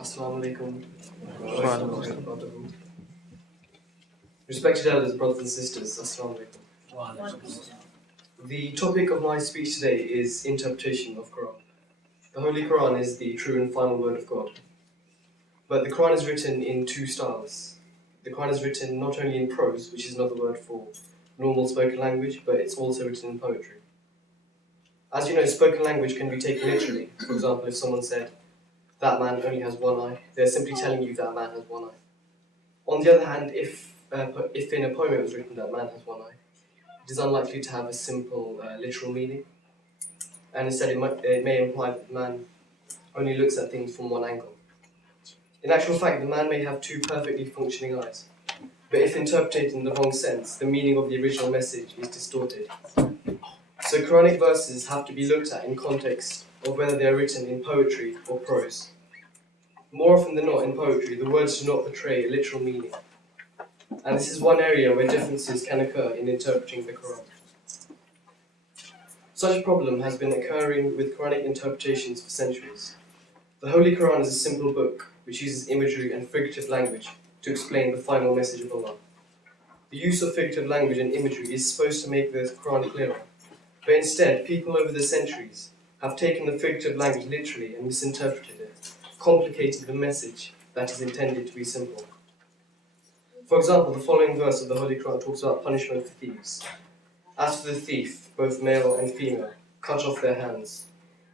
Assalamu alaikum. Respected elders, brothers and sisters, Assalamu alaikum. The topic of my speech today is interpretation of Quran. The Holy Quran is the true and final word of God. But the Quran is written in two styles. The Quran is written not only in prose, which is another word for normal spoken language, but it's also written in poetry. As you know, spoken language can be taken literally. For example, if someone said, "That man only has one eye," they're simply telling you that man has one eye. On the other hand, if in a poem it was written that man has one eye, it is unlikely to have a simple literal meaning, and instead it may imply that man only looks at things from one angle. In actual fact, the man may have two perfectly functioning eyes, but if interpreted in the wrong sense, the meaning of the original message is distorted. So Quranic verses have to be looked at in context of whether they are written in poetry or prose. More often than not, in poetry, the words do not portray a literal meaning, and this is one area where differences can occur in interpreting the Quran. Such a problem has been occurring with Quranic interpretations for centuries. The Holy Quran is a simple book which uses imagery and figurative language to explain the final message of Allah. The use of figurative language and imagery is supposed to make the Quran clearer, but instead, people over the centuries have taken the figurative language literally and misinterpreted it, complicating the message that is intended to be simple. For example, the following verse of the Holy Quran talks about punishment for thieves. As for the thief, both male and female, cut off their hands.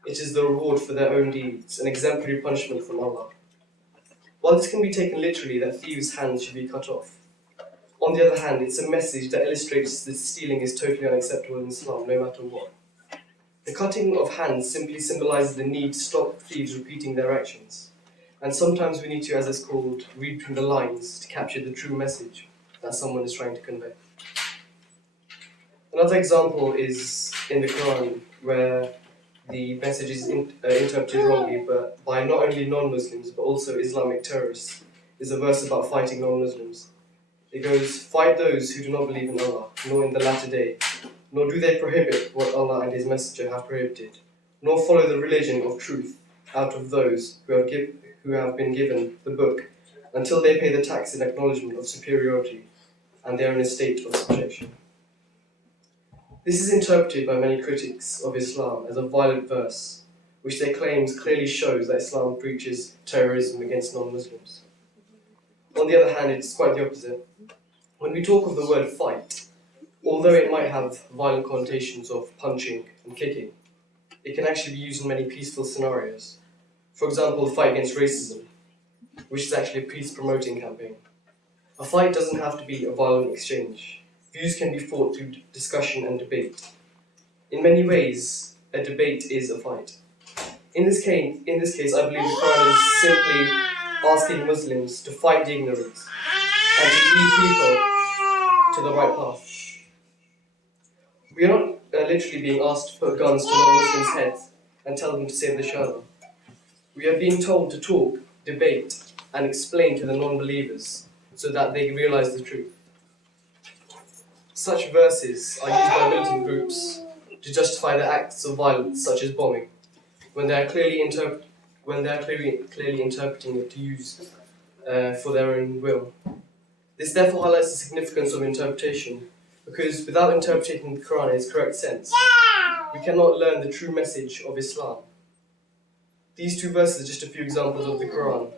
It is the reward for their own deeds, an exemplary punishment from Allah. While this can be taken literally that thieves' hands should be cut off, on the other hand, it's a message that illustrates that stealing is totally unacceptable in Islam, no matter what. The cutting of hands simply symbolizes the need to stop thieves repeating their actions. And sometimes we need to, as it's called, read between the lines to capture the true message that someone is trying to convey. Another example is in the Quran, where the message is interpreted wrongly, but by not only non-Muslims, but also Islamic terrorists, is a verse about fighting non-Muslims. It goes, "Fight those who do not believe in Allah, nor in the latter day, nor do they prohibit what Allah and His Messenger have prohibited, nor follow the religion of truth out of those who have been given the book, until they pay the tax in acknowledgement of superiority, and they are in a state of subjection." This is interpreted by many critics of Islam as a violent verse, which they claim clearly shows that Islam preaches terrorism against non-Muslims. On the other hand, it's quite the opposite. When we talk of the word fight, although it might have violent connotations of punching and kicking, it can actually be used in many peaceful scenarios. For example, the fight against racism, which is actually a peace-promoting campaign. A fight doesn't have to be a violent exchange. Views can be fought through discussion and debate. In many ways, a debate is a fight. In this case, I believe the Quran is simply asking Muslims to fight the ignorant and to lead people to the right path. We are not literally being asked to put guns to non-Muslims' heads and tell them to save the Shahada. We are being told to talk, debate, and explain to the non-believers so that they realize the truth. Such verses are used by militant groups to justify their acts of violence, such as bombing, when they are clearly interpreting it to use for their own will. This therefore highlights the significance of interpretation, because without interpreting the Quran in its correct sense, we cannot learn the true message of Islam. These two verses are just a few examples of the Quran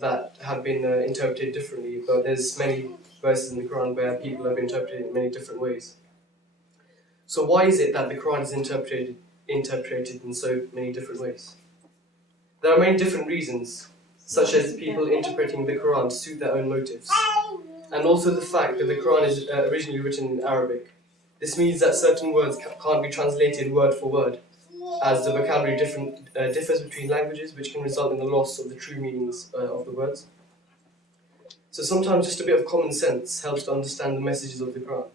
that have been interpreted differently, but there's many verses in the Quran where people have interpreted it in many different ways. So why is it that the Quran is interpreted in so many different ways? There are many different reasons, such as people interpreting the Quran to suit their own motives, and also the fact that the Quran is originally written in Arabic. This means that certain words can't be translated word for word, as the vocabulary differs between languages, which can result in the loss of the true meanings of the words. So sometimes just a bit of common sense helps to understand the messages of the Quran,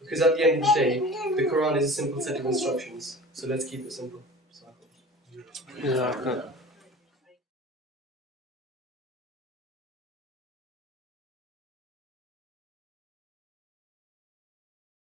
because at the end of the day, the Quran is a simple set of instructions, so let's keep it simple.